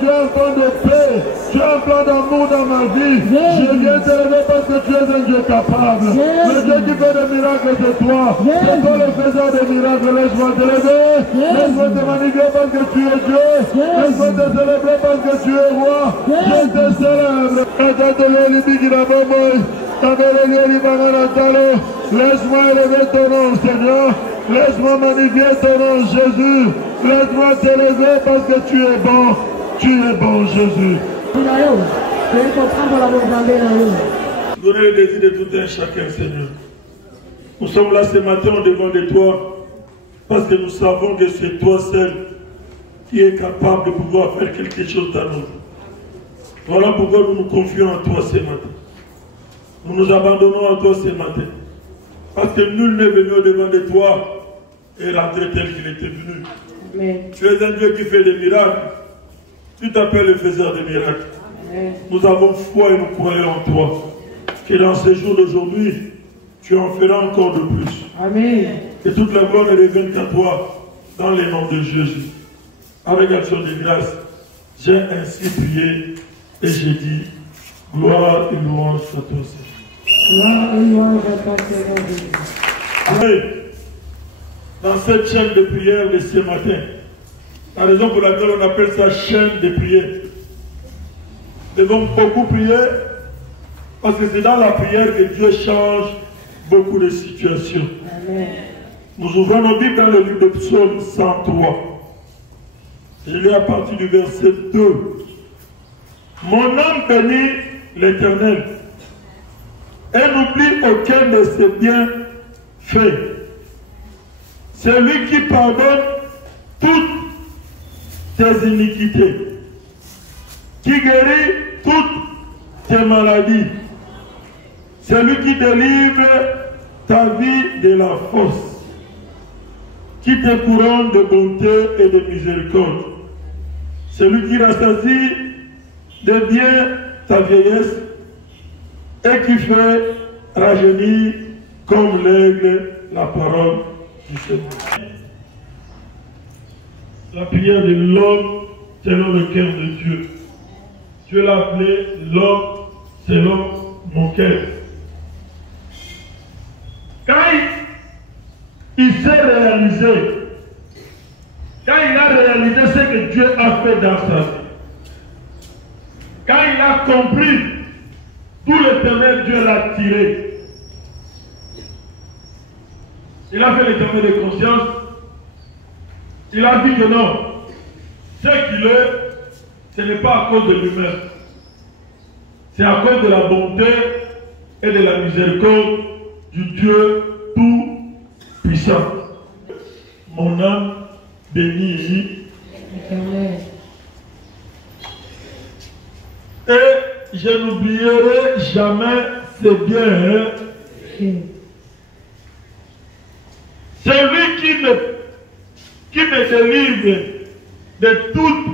Tu as un plan de paix, tu as un plan d'amour dans ma vie. Je viens te lever parce que tu es un Dieu capable. Le Dieu qui fait des miracles, c'est toi. C'est toi le faiseur des miracles. Laisse-moi te lever. Laisse-moi te magnifier parce que tu es Dieu. Laisse-moi te célébrer parce que tu es roi. Je te célèbre. Laisse-moi élever ton nom, Seigneur. Laisse-moi magnifier ton nom, Jésus. Laisse-moi t'élever parce que tu es bon. Tu es bon, Jésus. Donnez le désir de tout un chacun, Seigneur. Nous sommes là ce matin devant de toi parce que nous savons que c'est toi seul qui est capable de pouvoir faire quelque chose dans nous. Voilà pourquoi nous nous confions en toi ce matin. Nous nous abandonnons à toi ce matin. Parce que nul n'est venu au-devant de toi et rentré tel qu'il était venu. Amen. Tu es un Dieu qui fait des miracles. Tu t'appelles le faiseur des miracles. Amen. Nous avons foi et nous croyons en toi. Que dans ces jours d'aujourd'hui, tu en feras encore de plus. Amen. Et toute la gloire ne revienne qu'à toi, dans le nom de Jésus. Avec action de grâce, j'ai ainsi prié et j'ai dit, gloire et louange à toi, Seigneur. Gloire et louange à toi, Seigneur Jésus. Amen. Dans cette chaîne de prière de ce matin, la raison pour laquelle on appelle ça chaîne de prière, nous devons beaucoup prier parce que c'est dans la prière que Dieu change beaucoup de situations. Amen. Nous ouvrons nos Bibles dans le livre de Psaume 103. Je lis à partir du verset 2. Mon âme bénit l'Éternel et n'oublie aucun de ses bienfaits. C'est lui qui pardonne toutes tes iniquités, qui guérit toutes tes maladies. C'est lui qui délivre ta vie de la fosse, qui te couronne de bonté et de miséricorde. C'est lui qui rassasie de bien ta vieillesse et qui fait rajeunir comme l'aigle la parole du Seigneur. La prière de l'homme selon le cœur de Dieu. Dieu l'a appelé l'homme selon mon cœur. Quand il s'est réalisé, quand il a réalisé ce que Dieu a fait dans sa vie, Quand il a compris, tout l'Éternel, Dieu l'a tiré. Il a fait l'examen de conscience. Il a dit que non, ce qu'il est, ce n'est pas à cause de lui-même. C'est à cause de la bonté et de la miséricorde du Dieu tout-puissant. Mon âme bénit l'Éternel. Et je n'oublierai jamais ses biens. C'est lui qui me délivre de toutes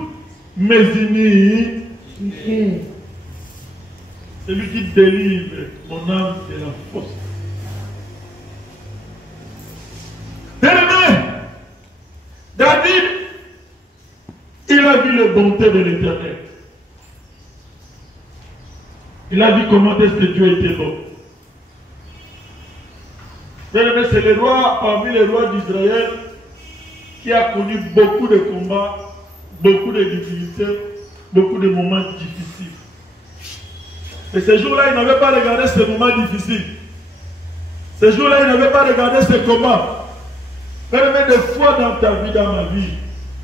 mes iniquités. C'est lui qui délivre mon âme de la force. Bien-aimé, David, il a vu la bonté de l'Éternel. Il a vu comment est-ce que Dieu était bon. Bien-aimé, c'est le roi, parmi les rois d'Israël, qui a connu beaucoup de combats, beaucoup de difficultés, beaucoup de moments difficiles. Et ce jour-là, il n'avait pas regardé ces moments difficiles. Ce jour-là, il n'avait pas regardé ces combats. Bien-aimé, des fois dans ta vie, dans ma vie,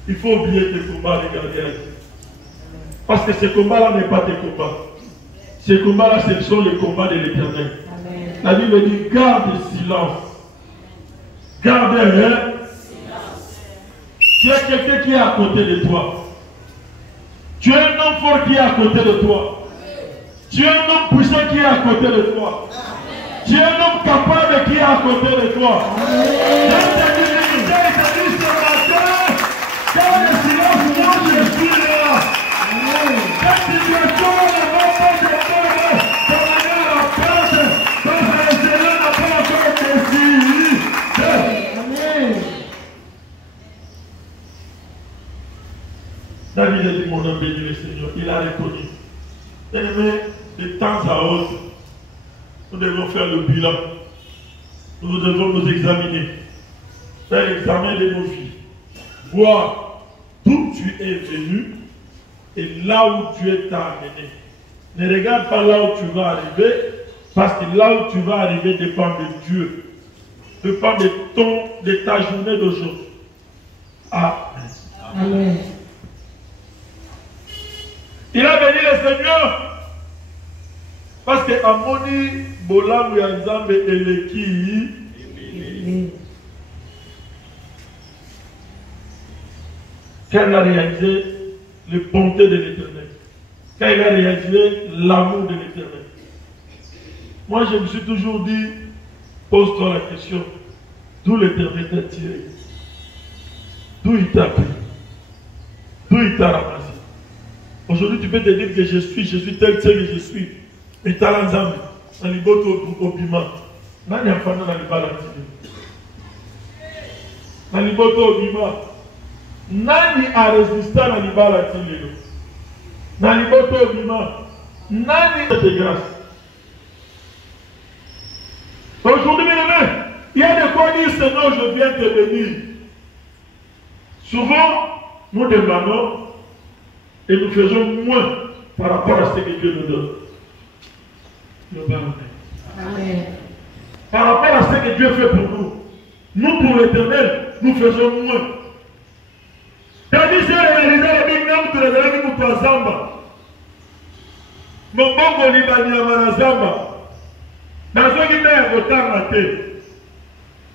il faut oublier tes combats, regarder à Dieu. Parce que ces combats-là n'est pas tes combats. Ces combats-là, ce sont les combats de l'Éternel. La Bible dit, garde le silence. Garde le silence. Tu es quelqu'un qui est à côté de toi. Tu es un homme fort qui est à côté de toi. Tu es un homme puissant qui est à côté de toi. Tu es un homme capable qui est à côté de toi. Je te dis ce matin, garde le silence, moi je suis là. Cette situation ne va pas se faire. David a dit, mon âme bénit le Seigneur. Il a reconnu. Bien-aimé, de temps à autre, nous devons faire le bilan. Nous devons nous examiner. Faire l'examen de nos vies. Voir d'où tu es venu et là où Dieu t'a amené. Ne regarde pas là où tu vas arriver, parce que là où tu vas arriver dépend de Dieu. Dépend de ta journée d'aujourd'hui. Amen. Amen. Il a béni le Seigneur parce que Amoni Bolam Yanzambe Eleki. Quand il a réalisé les bontés de l'Éternel, quand il a réalisé l'amour de l'Éternel. Moi je me suis toujours dit, pose-toi la question, d'où l'Éternel t'a tiré? D'où il t'a pris? D'où il t'a ramassé? Aujourd'hui, tu peux te dire que je suis tel que je suis. Et tu as l'ensemble. Dans les bottes au piment. Nani a fait dans les balatines. Dans les bottes au piment. Nani a résisté dans les balatines. Dans les bottes au piment. Nani a de grâce. Aujourd'hui, il y a de quoi dire Seigneur, je viens te bénir. Souvent, nous demandons. Et nous faisons moins par rapport à ce que Dieu nous donne. Amen. Par rapport à ce que Dieu fait pour nous. Nous, pour l'Éternel, nous faisons moins. David s'est réalisé la minimum de la vie pour Zamba. Mon bon Libanais à Zamba. Dans ce qui m'a retardé.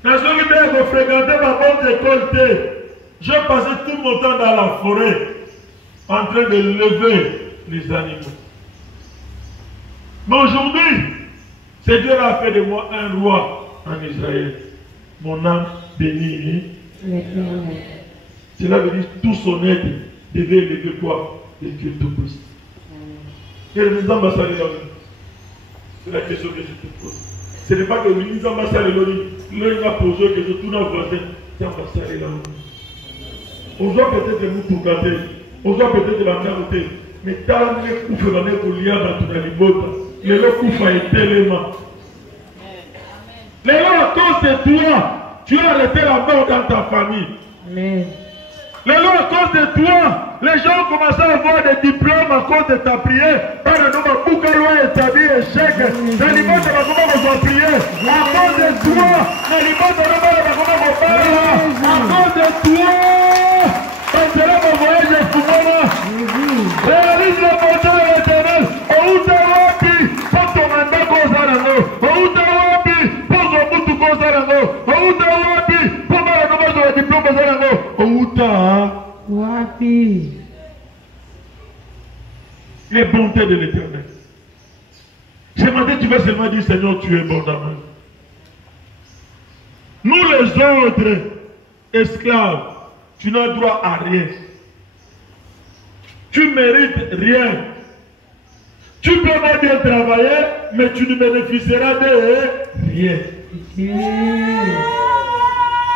Dans ce qui m'a fréquenté ma bonne école, je passais tout mon temps dans la forêt. En train de lever les animaux. Mais aujourd'hui, c'est Dieu qui a fait de moi un roi en Israël. Mon âme bénit. Cela veut dire tout son aide devait élever quoi? Le Dieu Tout-Puissant. Quel est l'ambassadeur là? C'est la question que je te pose. Ce n'est pas que les ambassadeurs là, a posé que je tourne à voisin. C'est l'ambassadeur là. On doit peut-être nous pour garder. On doit peut-être la même côté. Mais tant que vous faites pour lire dans ton alibota, les gens couffent à tellement. Les gens à cause de toi, tu as arrêté la mort dans ta famille. Les gens à cause de toi, Les gens ont commencé à avoir des diplômes à cause de ta prière. Par exemple, beaucoup loi établi échec. L'aliment de la comment on va prier. À cause de toi. L'aliment de la comment on va parler. À cause de toi. Quand c'est là mon voyage est fou. Réalise le porteur de l'éternel. Où t'es wapi? Pour ton mandat qu'on s'en a. Où t'es wapi? Pour ton bout qu'on s'en a. Où t'es wapi? Pour ma nommage de la diplôme qu'on s'en a. Où t'es wapi? Les bontés de l'éternel. Ce matin, tu vas seulement dire, Seigneur, tu es bon d'amour. Nous les autres, esclaves, tu n'as droit à rien. Tu mérites rien. Tu peux pas bien travailler, mais tu ne bénéficieras de rien.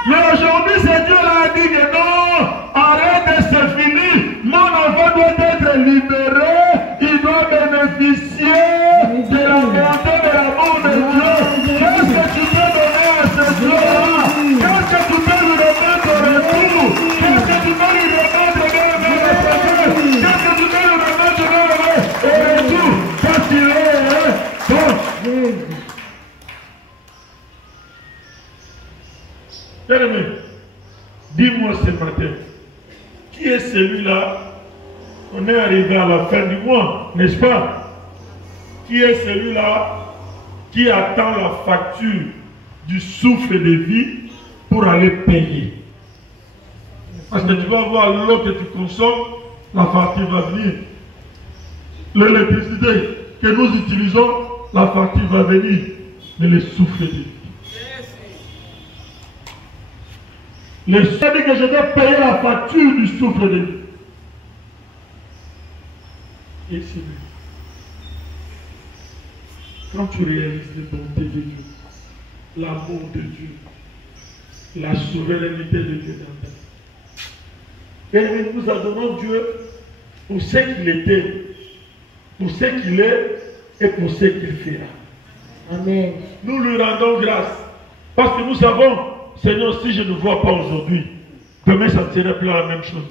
Mais aujourd'hui, c'est Dieu qui a dit que non, arrête, c'est fini. Mon enfant doit être libéré. Il doit bénéficier de la bonté, de l'amour de Dieu. Qu'est-ce que tu peux donner à ce Dieu-là? Qu'est-ce que tu peux lui donner de retour? Qu'est-ce que tu peux lui donner de retour? Qu'est-ce que tu peux lui donner de retour? Parce qu'il est bon. Bien-aimé, dis-moi ce matin, qui est celui-là? On est arrivé à la fin du mois, n'est-ce pas? Qui est celui-là qui attend la facture du souffle de vie pour aller payer? Parce que tu vas voir l'eau que tu consommes, la facture va venir. L'électricité que nous utilisons, la facture va venir. Mais le souffle de vie. Le seul dit que je dois payer la facture du souffle de vie. Et c'est lui. Quand tu réalises les bontés de Dieu, l'amour de Dieu, la souveraineté de Dieu dans ta vie. Et nous adorons Dieu pour ce qu'il était, pour ce qu'il est et pour ce qu'il fera. Amen. Nous lui rendons grâce parce que nous savons, Seigneur, si je ne vois pas aujourd'hui, demain ça ne sera plus la même chose.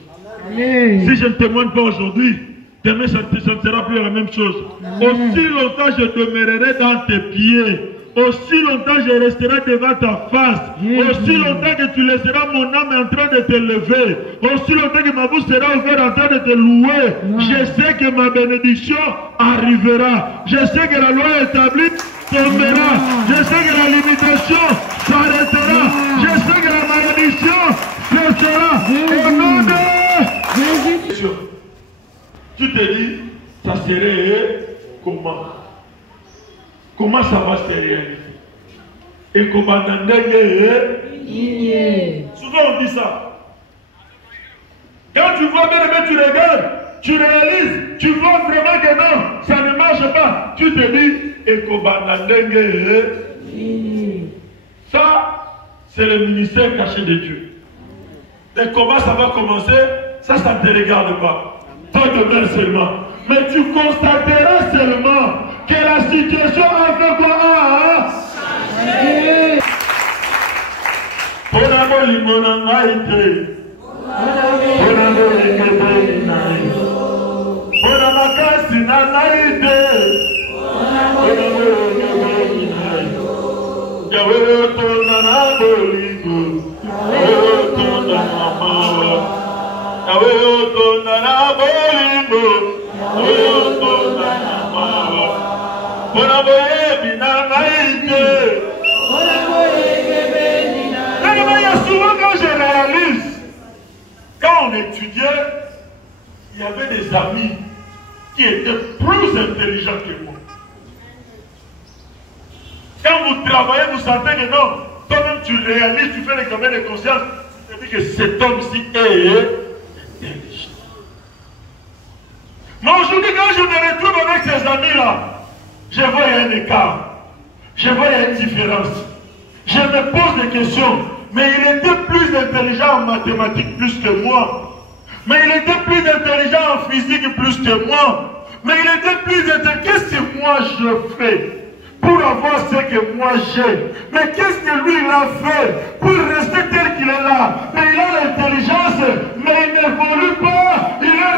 Amen. Si je ne témoigne pas aujourd'hui, demain ça ne sera plus la même chose. Amen. Aussi longtemps je demeurerai dans tes pieds. Aussi longtemps je resterai devant ta face. Aussi longtemps que tu laisseras mon âme en train de te lever. Aussi longtemps que ma bouche sera ouverte en train de te louer. Je sais que ma bénédiction arrivera. Je sais que la loi établie tombera. Je sais que la limitation s'arrêtera. Je sais que la malédiction cessera. Au nom de Jésus. Tu te dis, ça serait comment? Comment ça va se réaliser? Et comment souvent on dit ça. Quand tu vois bien, tu regardes, tu réalises, tu vois vraiment que non, ça ne marche pas. Tu te dis, et comment ça, c'est le ministère caché de Dieu. Et comment ça va commencer? Ça ne te regarde pas. Toi demain seulement. Mais tu constateras seulement que la situation a fait quoi? Souvent quand je réalise, quand on étudiait, il y avait des amis qui étaient plus intelligents que moi. Quand vous travaillez, vous sentez que non, toi-même tu réalises, tu fais l'examen de conscience, tu te dis que cet homme-ci est intelligent. Mais aujourd'hui, quand je me retrouve avec ces amis-là, je vois un écart, je vois une différence. Je me pose des questions, mais il était plus intelligent en mathématiques plus que moi. Mais il était plus intelligent en physique plus que moi. Mais il était plus intelligent. Qu'est-ce que moi je fais pour avoir ce que moi j'ai? Mais qu'est-ce que lui il a fait pour rester tel qu'il est là? Mais il a l'intelligence, mais il n'évolue pas. Il est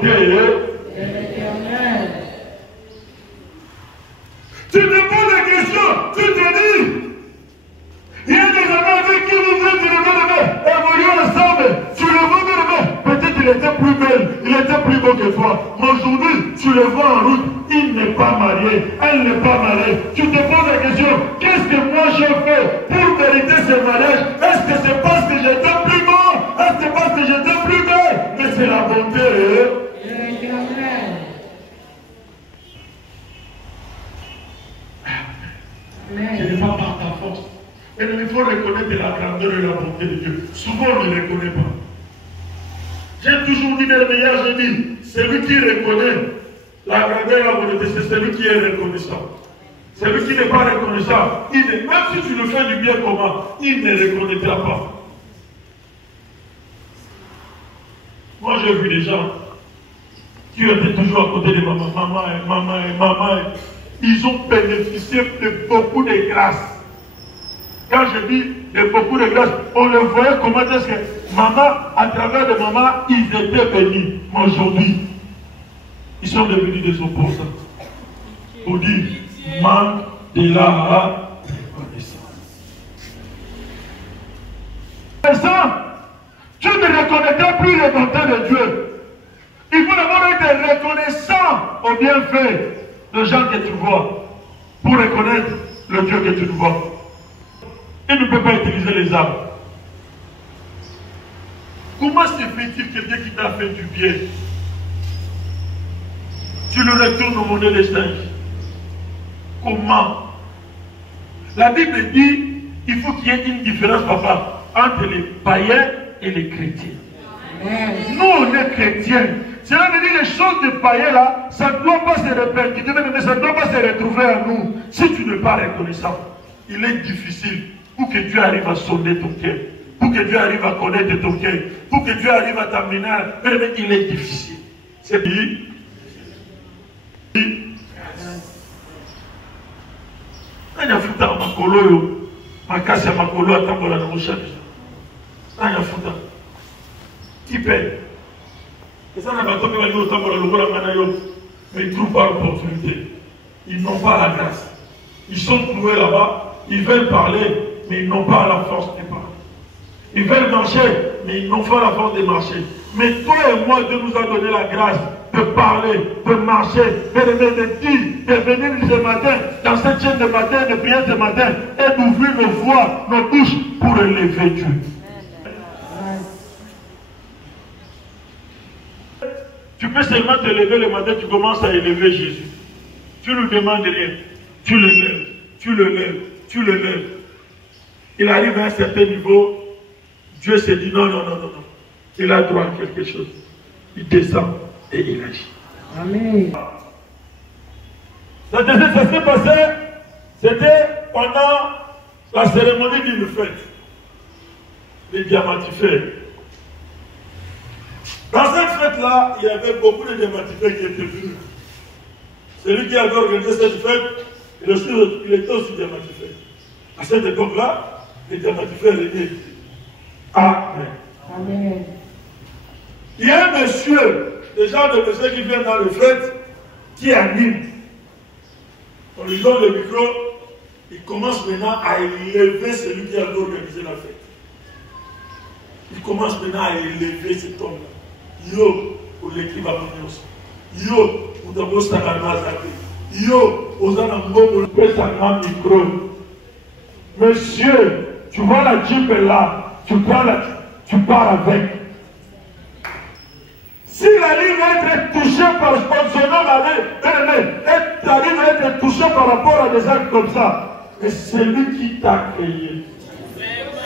bonté de l'Éternel. Tu te poses la question, tu te dis, il y a des amis avec qui vous êtes évoluer ensemble, tu le vois bien, peut-être il était plus belle, il était plus beau que toi, mais aujourd'hui, tu le vois en route, il n'est pas marié, elle n'est pas mariée. Tu te poses la question, qu'est-ce que moi je fais pour mériter ce mariage? Est-ce que c'est parce que j'étais plus beau? Est-ce que c'est parce que j'étais plus belle? Mais c'est la bonté de l'Éternel. Ce n'est pas par ta force. Et il faut reconnaître la grandeur et la bonté de Dieu. Souvent, on ne les reconnaît pas. J'ai toujours dit dans le meilleur, j'ai dit, celui qui reconnaît la grandeur et la bonté, c'est celui qui est reconnaissant. Celui qui n'est pas reconnaissant, même si tu le fais du bien comment, il ne reconnaîtra pas. Moi, j'ai vu des gens qui étaient toujours à côté de maman. Ils ont bénéficié de beaucoup de grâces. Quand je dis de beaucoup de grâces, on le voyait comment est-ce que maman, à travers de maman, ils étaient bénis. Mais aujourd'hui, ils sont devenus des opposants. Pour dire, manque de la reconnaissance. Tu ne reconnaîtras plus les bontés de Dieu. Il faut d'abord être reconnaissant au bienfait de gens que tu vois pour reconnaître le Dieu que tu vois. Il ne peut pas utiliser les armes. Comment se fait-il quelqu'un qui t'a fait du bien, tu le retournes au monnaie d'échange? Comment? La Bible dit il faut qu'il y ait une différence, papa, entre les païens et les chrétiens. Nous, on est chrétiens. Cela veut dire que les choses de païens là, ça ne doit pas se répercuter, mais ça ne doit pas se retrouver à nous. Si tu n'es pas reconnaissant, il est difficile pour que Dieu arrive à sonner ton cœur, pour que Dieu arrive à connaître ton cœur, pour que Dieu arrive à t'amener. Mais il est difficile. C'est dit. Il y a foutu à Makolo, yo. Makasi à Makolo, à Tambola, dans mon chat. Il y a foutu. Qui paye? Et ça n'a pas tombé au Tambola, le Gola Manayo. Mais ils ne trouvent pas l'opportunité. Ils n'ont pas la grâce. Ils sont trouvés là-bas, ils veulent parler, mais ils n'ont pas la force de parler. Ils veulent marcher, mais ils n'ont pas la force de marcher. Mais toi et moi, Dieu nous a donné la grâce de parler, de marcher, de dire, de venir ce matin, dans cette chaîne de matin, de prier ce matin, et d'ouvrir nos voix, nos bouches pour élever Dieu. Tu peux seulement te lever le matin, tu commences à élever Jésus. Tu ne lui demandes rien. Tu le lèves, tu le lèves, tu le lèves. Il arrive à un certain niveau, Dieu se dit non. Il a droit à quelque chose. Il descend et il agit. Amen. Ça s'est passé, c'était pendant la cérémonie d'une fête. Les diamantifères. Dans cette fête-là, il y avait beaucoup de diamantifères qui étaient venus. Celui qui avait organisé cette fête, il était aussi diamantifère. À cette époque-là, les diamantifères étaient. Amen. Amen. Il y a un monsieur, le genre de monsieur qui vient dans le fête, qui anime. On lui donne le micro, il commence maintenant à élever celui qui avait organisé la fête. Il commence maintenant à élever cet homme-là. Yo, pour l'équipe à Monios. Yo, pour d'abord ça va zapper. Yo, aux anambos, pour le grand micro. Monsieur, tu vois la Jeep là, tu pars avec. Si la ligne va être touchée par son homme, la ligne va être touchée par rapport à des actes comme ça. Et c'est lui qui t'a créé.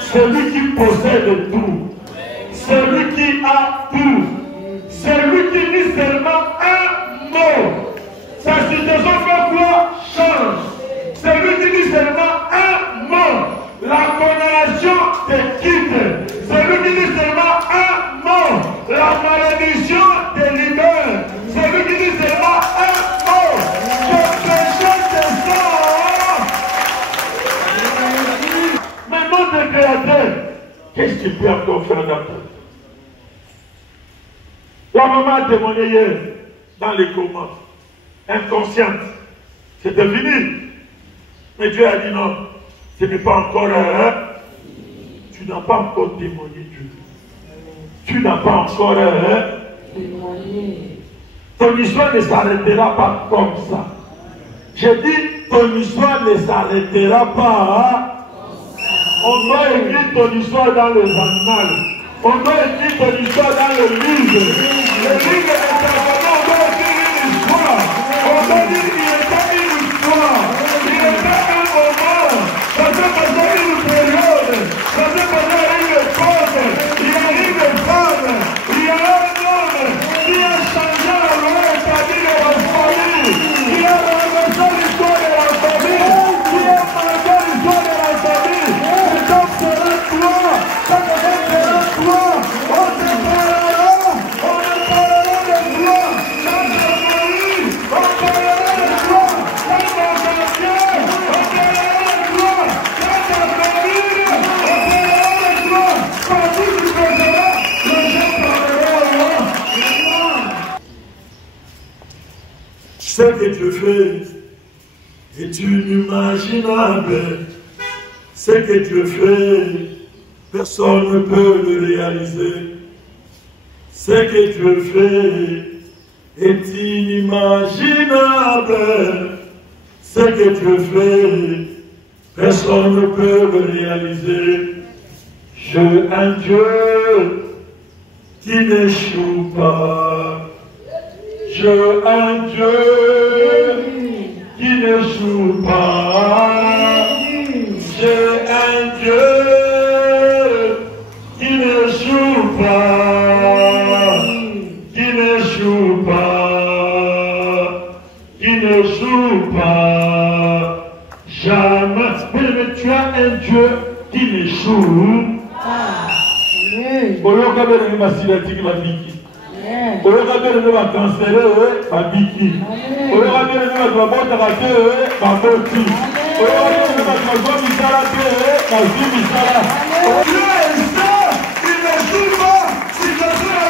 C'est lui qui possède tout. C'est lui qui a tout. C'est lui qui dit seulement un mot. Sa situation fait quoi? Change. C'est lui qui dit seulement un mot. La condamnation te quitte. C'est lui qui dit seulement un mot. La malédiction te libère. C'est lui qui dit seulement un mot. Ton péché te sort. Mais notre Créateur, qu'est-ce qu'il peut encore faire dans ta vie? La Toi, maman a témoigné hier dans les comas, inconsciente. C'était fini. Mais Dieu a dit non, ce n'est pas encore tu n'as pas encore témoigné Dieu. Tu n'as pas encore témoigné. Ton histoire ne s'arrêtera pas comme ça. J'ai dit, ton histoire ne s'arrêtera pas. On doit écrire ton histoire dans les annales. On doit écrire ton histoire dans le livre. Le livre de Testament, on doit écrire une histoire. On doit dire qu'il était une histoire. Il était un moment. Ça s'est passé une période. Ça s'est passé une époque. Il y a une femme. Il y a un homme qui a changé la loi établie de la famille. Qui a renversé l'histoire de la famille. Qui a marqué l'histoire de la famille. Et donc sera toi. Ça sera toi. On te parlera. On te parlera de toi. Dans ta famille. On parlera de toi. Dans ton quartier. On parlera de toi. Dans ta famille. On parlera de toi. Partout où tu passeras, les gens parleront. Ce que tu fais est inimaginable. Ce que tu fais, personne ne peut le réaliser. Ce que tu fais est inimaginable. Ce que tu fais, personne ne peut le réaliser. Je un Dieu qui n'échoue pas. Je un Dieu qui n'échoue pas. J'ai un Dieu qui n'échoue pas. Qui n'échoue pas. Qui n'échoue pas. Jamais. Mais tu as un Dieu qui n'échoue. Oyokabere ne va cancerer ma biki. Oyokabere ne va bota kate ma boti. Oyokabere ne va mazo misala te ma zi misala. Dieu est ça, il ne joue pas. Si je suis là,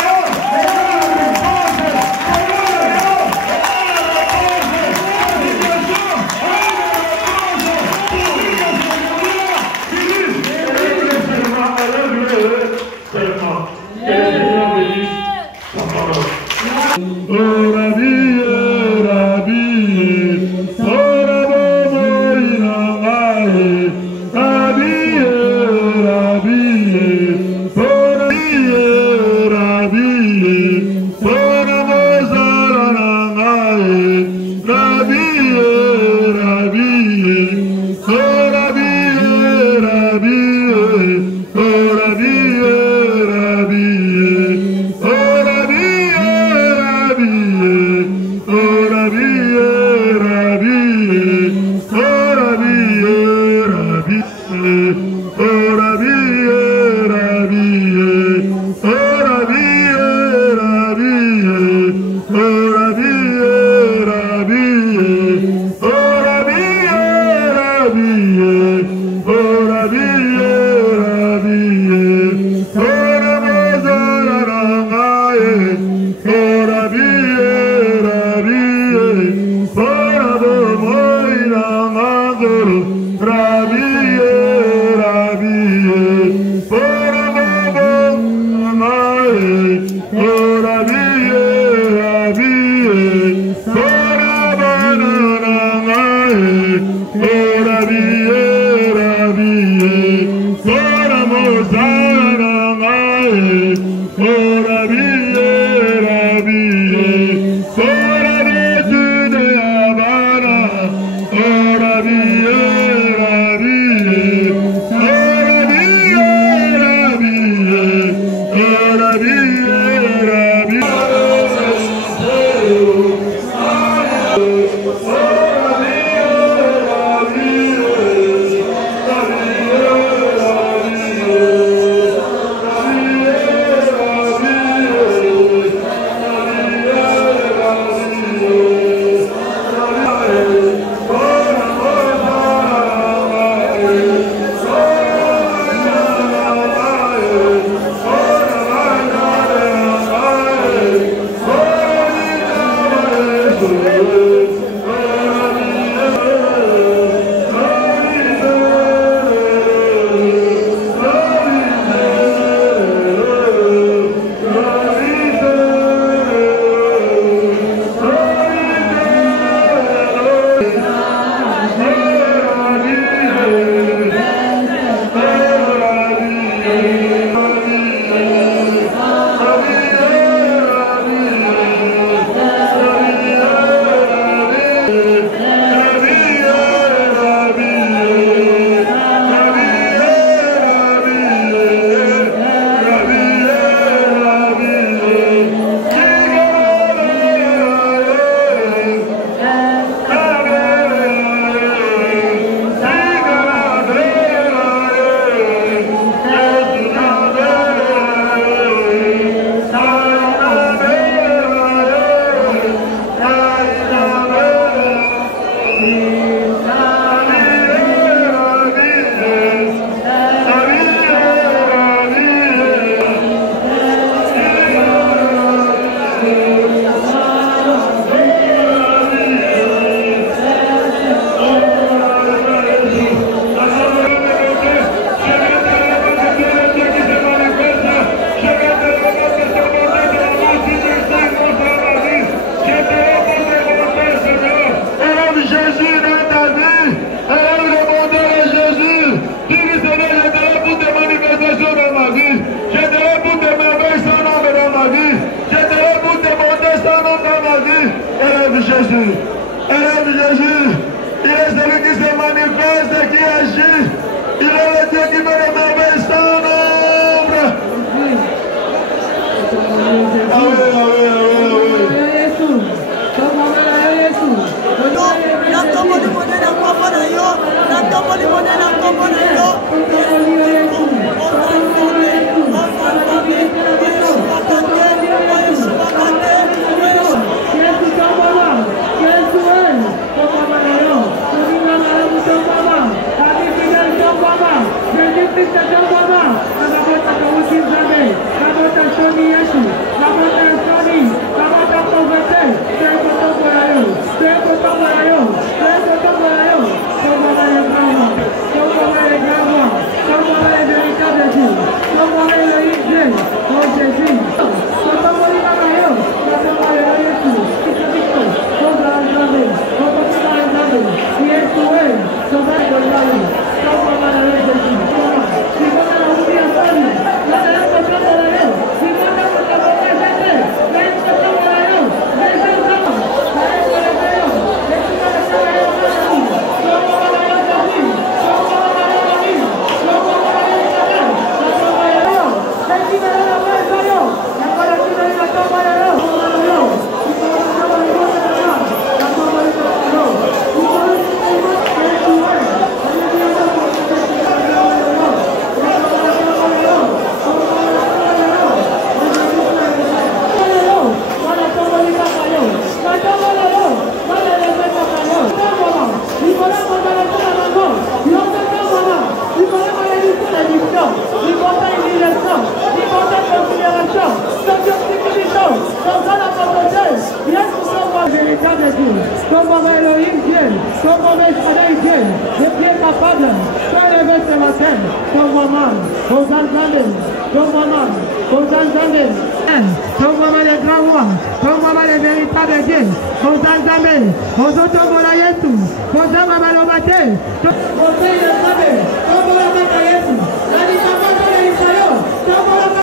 Yesu,